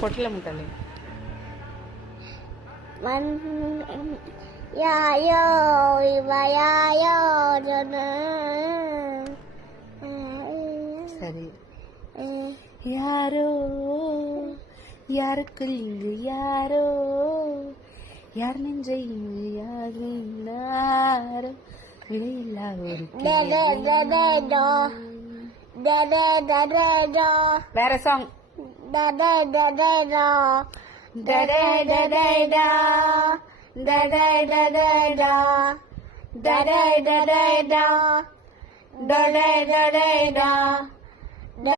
పొట్ల ముట్టలే யாயோ இவையாயோ சரி யாரோ யாருக்குள் இங்கு யாரோ யார் நெஞ்சை இங்கு யாரோ விலையில்லா ஒரு வேற சாங் da